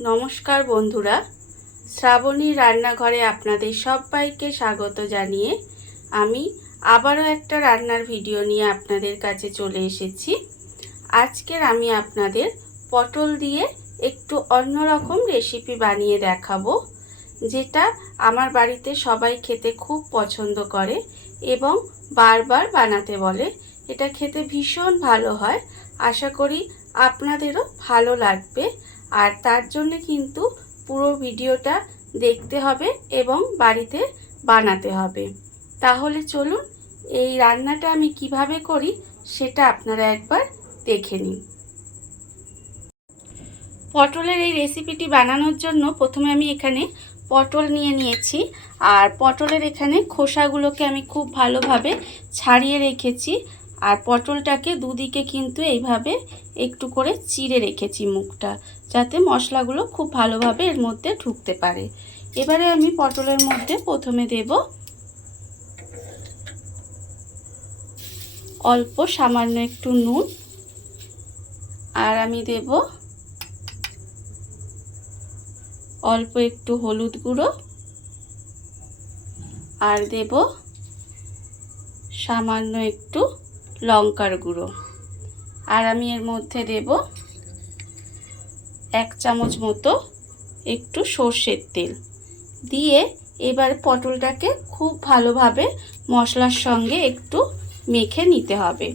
নমস্কার বন্ধুরা, শ্রাবণী রান্নাঘরে আপনাদের সবাইকে স্বাগত জানিয়ে আমি আবারও একটা রান্নার ভিডিও নিয়ে আপনাদের কাছে চলে এসেছি। আজকের আমি আপনাদের পটল দিয়ে একটু অন্যরকম রেসিপি বানিয়ে দেখাবো, যেটা আমার বাড়িতে সবাই খেতে খুব পছন্দ করে এবং বারবার বানাতে বলে। এটা খেতে ভীষণ ভালো হয়, আশা করি আপনাদেরও ভালো লাগবে। আর তার জন্য কিন্তু পুরো ভিডিওটা দেখতে হবে এবং বাড়িতে বানাতে হবে। তাহলে চলুন এই রান্নাটা আমি কিভাবে করি সেটা আপনারা একবার দেখে নিন। পটলের এই রেসিপিটি বানানোর জন্য প্রথমে আমি এখানে পটল নিয়ে নিয়েছি, আর পটলের এখানে খোসাগুলোকে আমি খুব ভালোভাবে ছাড়িয়ে রেখেছি। আর পটলটাকে দুদিকে কিন্তু এইভাবে একটু করে চিড়ে রেখেছি মুখটা, যাতে মশলাগুলো খুব ভালোভাবে এর মধ্যে ঢুকতে পারে। এবারে আমি পটলের মধ্যে প্রথমে দেব অল্প সামান্য একটু নুন, আর আমি দেব অল্প একটু হলুদ গুঁড়ো, আর দেব সামান্য একটু লঙ্কার গুঁড়ো, আর আমি এর মধ্যে দেব 1 চামচ মতো একটু সর্ষের তেল দিয়ে এবার পটলটাকে খুব ভালোভাবে মশলার সঙ্গে একটু মেখে নিতে হবে।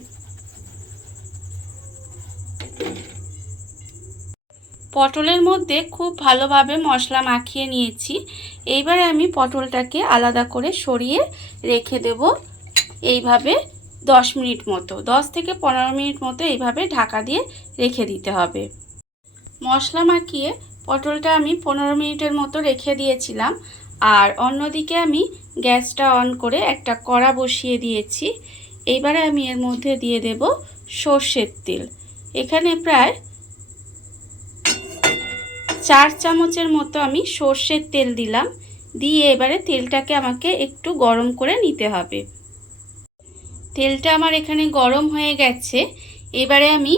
পটলের মধ্যে খুব ভালোভাবে মশলা মাখিয়ে নিয়েছি। এইবারে আমি পটলটাকে আলাদা করে সরিয়ে রেখে দেব এইভাবে 10 মিনিট মতো, 10 থেকে 15 মিনিট মতো এইভাবে ঢাকা দিয়ে রেখে দিতে হবে। মশলা মাখিয়ে পটলটা আমি 15 মিনিটের মতো রেখে দিয়েছিলাম। আর অন্যদিকে আমি গ্যাসটা অন করে একটা কড়া বসিয়ে দিয়েছি। এইবারে আমি এর মধ্যে দিয়ে দেব সর্ষের তেল। এখানে প্রায় 4 চামচের মতো আমি সর্ষের তেল দিলাম। দিয়ে এবারে তেলটাকে আমাকে একটু গরম করে নিতে হবে। তেলটা আমার এখানে গরম হয়ে গেছে। এবারে আমি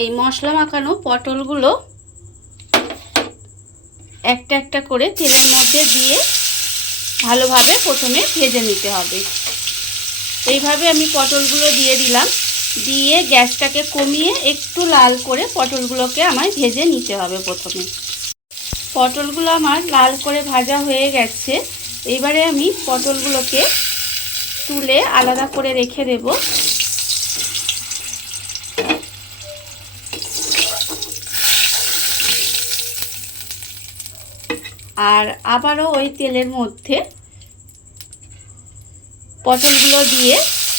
এই মশলা মাখানো পটলগুলো একটা একটা করে তেলের মধ্যে দিয়ে ভালোভাবে প্রথমে ভেজে নিতে হবে। এইভাবে আমি পটলগুলো দিয়ে দিলাম। দিয়ে গ্যাসটাকে কমিয়ে একটু লাল করে পটলগুলোকে আমায় ভেজে নিতে হবে। প্রথমে পটলগুলো আমার লাল করে ভাজা হয়ে গেছে। এবারে আমি পটলগুলোকে তুলে আলাদা করে রেখে দেব। আর আবারও ওই তেলের মধ্যে পটলগুলো দিয়ে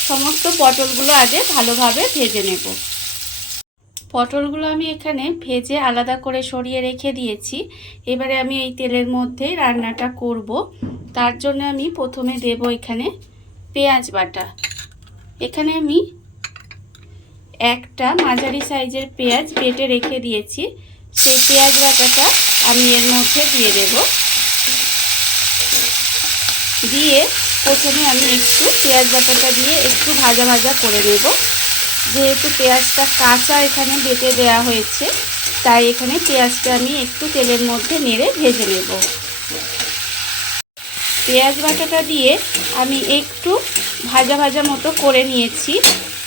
সমস্ত পটলগুলো আগে ভালোভাবে ভেজে নেব। পটলগুলো আমি এখানে ভেজে আলাদা করে সরিয়ে রেখে দিয়েছি। এবারে আমি এই তেলের মধ্যে রান্নাটা করব। তার জন্য আমি প্রথমে দেব এখানে পেঁয়াজ বাটা। এখানে আমি একটা মাঝারি সাইজের পেঁয়াজ বেটে রেখে দিয়েছি। সেই পেঁয়াজ বাটাটা আমি এর মধ্যে দিয়ে দেব। দিয়ে প্রথমে আমি একটু পেঁয়াজ বাটাটা দিয়ে একটু ভাজা ভাজা করে নেব। যেহেতু পেঁয়াজটা কাঁচা এখানে বেটে দেওয়া হয়েছে, তাই এখানে পেঁয়াজটা আমি একটু তেলের মধ্যে নেড়ে ভেজে নেব। পেঁয়াজ বাটাটা দিয়ে আমি একটু ভাজা ভাজা মতো করে নিয়েছি।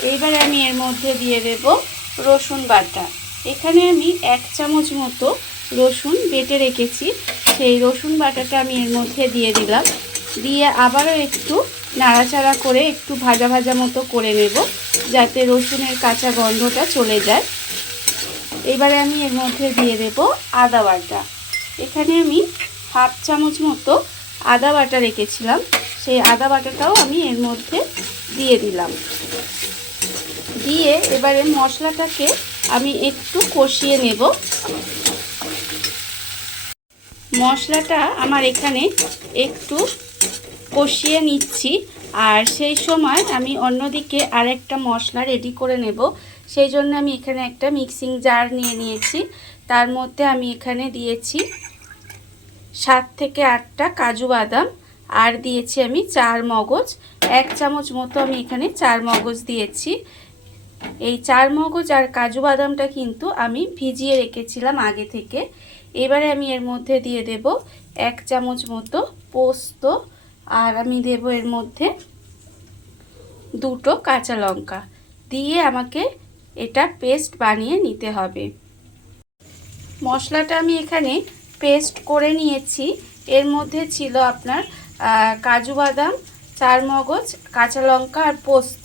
এইবারে আমি এর মধ্যে দিয়ে দেব রসুন বাটা। এখানে আমি 1 চামচ মতো রসুন বেটে রেখেছি, সেই রসুন বাটাটা আমি এর মধ্যে দিয়ে দিলাম। দিয়ে আবারও একটু নাড়াচাড়া করে একটু ভাজা ভাজা মতো করে নেব, যাতে রসুনের কাঁচা গন্ধটা চলে যায়। এবারে আমি এর মধ্যে দিয়ে দেব আদা বাটা। এখানে আমি 1/2 চামচ মতো আদা বাটা রেখেছিলাম, সেই আদা বাটাটাও আমি এর মধ্যে দিয়ে দিলাম। দিয়ে এবারে মশলাটাকে আমি একটু কষিয়ে নেব। মশলাটা আমার এখানে একটু কষিয়ে নিচ্ছি। আর সেই সময় আমি অন্যদিকে আরেকটা মশলা রেডি করে নেব। সেই জন্য আমি এখানে একটা মিক্সিং জার নিয়ে নিয়েছি। তার মধ্যে আমি এখানে দিয়েছি 7 থেকে 8টা কাজু বাদাম, আর দিয়েছি আমি 4 মগজ। 1 চামচ মতো আমি এখানে 4 মগজ দিয়েছি। এই চারমগজ আর কাজু বাদামটা কিন্তু আমি ভিজিয়ে রেখেছিলাম আগে থেকে। এবারে আমি এর মধ্যে দিয়ে দেব 1 চামচ মতো পোস্ত, আর আমি দেব এর মধ্যে 2টো কাঁচা লঙ্কা দিয়ে আমাকে এটা পেস্ট বানিয়ে নিতে হবে। মশলাটা আমি এখানে পেস্ট করে নিয়েছি। এর মধ্যে ছিল আপনার কাজু বাদাম, চারমগজ, কাঁচা লঙ্কা আর পোস্ত,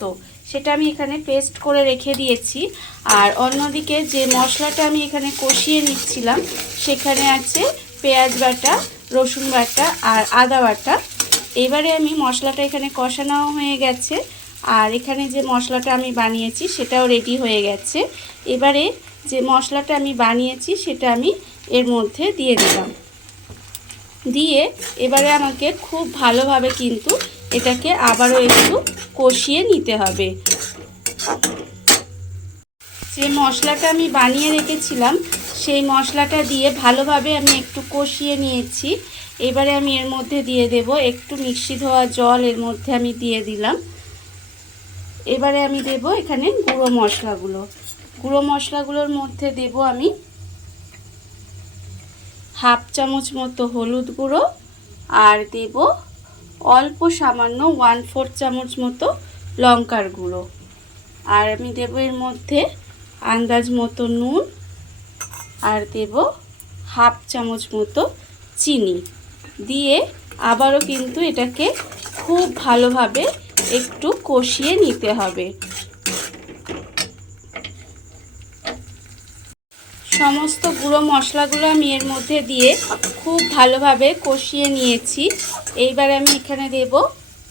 সেটা আমি এখানে পেস্ট করে রেখে দিয়েছি। আর অন্যদিকে যে মশলাটা আমি এখানে কষিয়ে নিচ্ছিলাম সেখানে আছে পেঁয়াজ বাটা, রসুন বাটা আর আদা বাটা। এবারে আমি মশলাটা এখানে কষানো হয়ে গেছে, আর এখানে যে মশলাটা আমি বানিয়েছি সেটাও রেডি হয়ে গেছে। এবারে যে মশলাটা আমি বানিয়েছি সেটা আমি এর মধ্যে দিয়ে দিলাম। দিয়ে এবারে আমাকে খুব ভালোভাবে কিন্তু এটাকে আবারও একটু কষিয়ে নিতে হবে। যে মশলাটা আমি বানিয়ে রেখেছিলাম সেই মশলাটা দিয়ে ভালোভাবে আমি একটু কষিয়ে নিয়েছি। এবারে আমি এর মধ্যে দিয়ে দেব একটু মিক্সি ধোয়া জল, এর মধ্যে আমি দিয়ে দিলাম। এবারে আমি দেব এখানে গুঁড়ো মশলাগুলো। গুঁড়ো মশলাগুলোর মধ্যে দেব আমি 1/2 চামচ মতো হলুদ গুঁড়ো, আর দেব অল্প সামান্য 1/4 চামচ মতো লঙ্কার গুঁড়ো, আর আমি দেব এর মধ্যে আন্দাজ মতো নুন, আর দেব 1/2 চামচ মতো চিনি দিয়ে আবারও কিন্তু এটাকে খুব ভালোভাবে একটু কষিয়ে নিতে হবে। সমস্ত গুঁড়ো মশলাগুলো আমি এর মধ্যে দিয়ে খুব ভালোভাবে কষিয়ে নিয়েছি। এইবার আমি এখানে দেব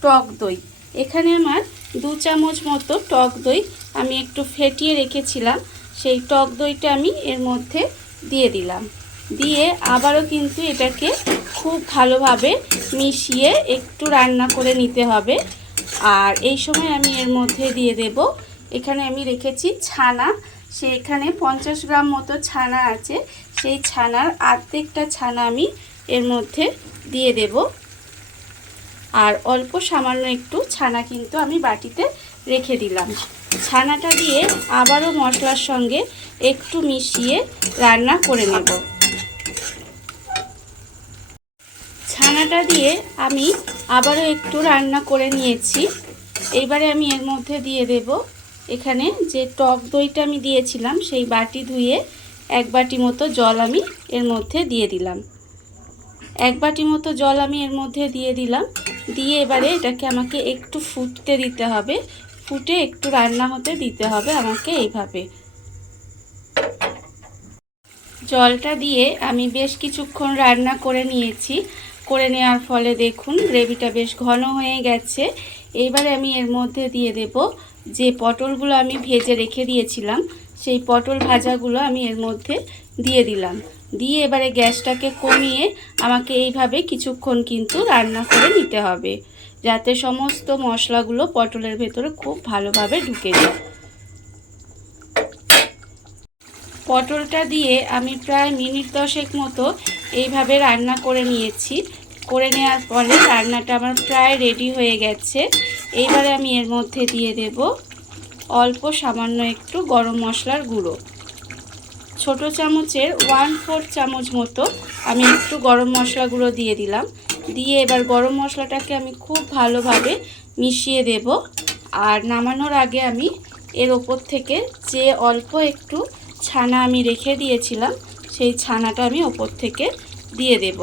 টক দই। এখানে আমার 2 চামচ মতো টক দই আমি একটু ফেটিয়ে রেখেছিলাম, সেই টক দইটা আমি এর মধ্যে দিয়ে দিলাম। দিয়ে আবারও কিন্তু এটাকে খুব ভালোভাবে মিশিয়ে একটু রান্না করে নিতে হবে। আর এই সময় আমি এর মধ্যে দিয়ে দেব, এখানে আমি রেখেছি ছানা, সেখানে 50 গ্রাম মতো ছানা আছে, সেই ছানার অর্ধেকটা ছানা আমি এর মধ্যে দিয়ে দেব। আর অল্প সামান্য একটু ছানা কিন্তু আমি বাটিতে রেখে দিলাম। ছানাটা দিয়ে আবারও মশলার সঙ্গে একটু মিশিয়ে রান্না করে নেব। ছানাটা দিয়ে আমি আবারও একটু রান্না করে নিয়েছি। এইবারে আমি এর মধ্যে দিয়ে দেব এখানে যে টক দইটা আমি দিয়েছিলাম সেই বাটি ধুয়ে 1 বাটি মতো জল আমি এর মধ্যে দিয়ে দিলাম। 1 বাটি মতো জল আমি এর মধ্যে দিয়ে দিলাম। দিয়ে এবারে এটাকে আমাকে একটু ফুটতে দিতে হবে, ফুটে একটু রান্না হতে দিতে হবে আমাকে। এইভাবে জলটা দিয়ে আমি বেশ কিছুক্ষণ রান্না করে নিয়েছি। করে নেওয়ার ফলে দেখুন গ্রেভিটা বেশ ঘন হয়ে গেছে। এইবারে আমি এর মধ্যে দিয়ে দেব যে পটলগুলো আমি ভেজে রেখে দিয়েছিলাম, সেই পটল ভাজাগুলো আমি এর মধ্যে দিয়ে দিলাম। দিয়ে এবারে গ্যাসটাকে কমিয়ে আমাকে এইভাবে কিছুক্ষণ কিন্তু রান্না করে নিতে হবে, যাতে সমস্ত মশলাগুলো পটলের ভেতরে খুব ভালোভাবে ঢুকে যায়। পটলটা দিয়ে আমি প্রায় মিনিট 10 মতো এইভাবে রান্না করে নিয়েছি। করে নেওয়ার পরে রান্নাটা আমার প্রায় রেডি হয়ে গেছে। এইবারে আমি এর মধ্যে দিয়ে দেব অল্প সামান্য একটু গরম মশলার গুঁড়ো। ছোট চামচের 1/4 চামচ মতো আমি একটু গরম মশলা গুঁড়ো দিয়ে দিলাম। দিয়ে এবার গরম মশলাটাকে আমি খুব ভালোভাবে মিশিয়ে দেব। আর নামানোর আগে আমি এর ওপর থেকে যে অল্প একটু ছানা আমি রেখে দিয়েছিলাম সেই ছানাটা আমি ওপর থেকে দিয়ে দেব।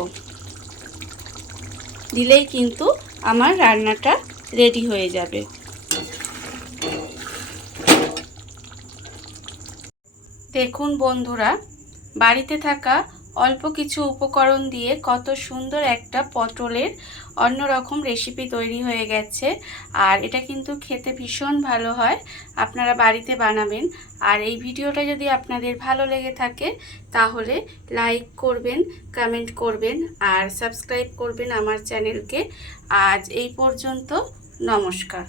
দিলেই কিন্তু আমার রান্নাটা রেডি হয়ে যাবে। দেখুন বন্ধুরা, বাড়িতে থাকা অল্প কিছু উপকরণ দিয়ে কত সুন্দর একটা পটলের অন্যরকম রেসিপি তৈরি হয়ে গেছে। আর এটা কিন্তু খেতে ভীষণ ভালো হয়, আপনারা বাড়িতে বানাবেন। আর এই ভিডিওটা যদি আপনাদের ভালো লেগে থাকে তাহলে লাইক করবেন, কমেন্ট করবেন আর সাবস্ক্রাইব করবেন আমার চ্যানেলকে। আজ এই পর্যন্ত, নমস্কার।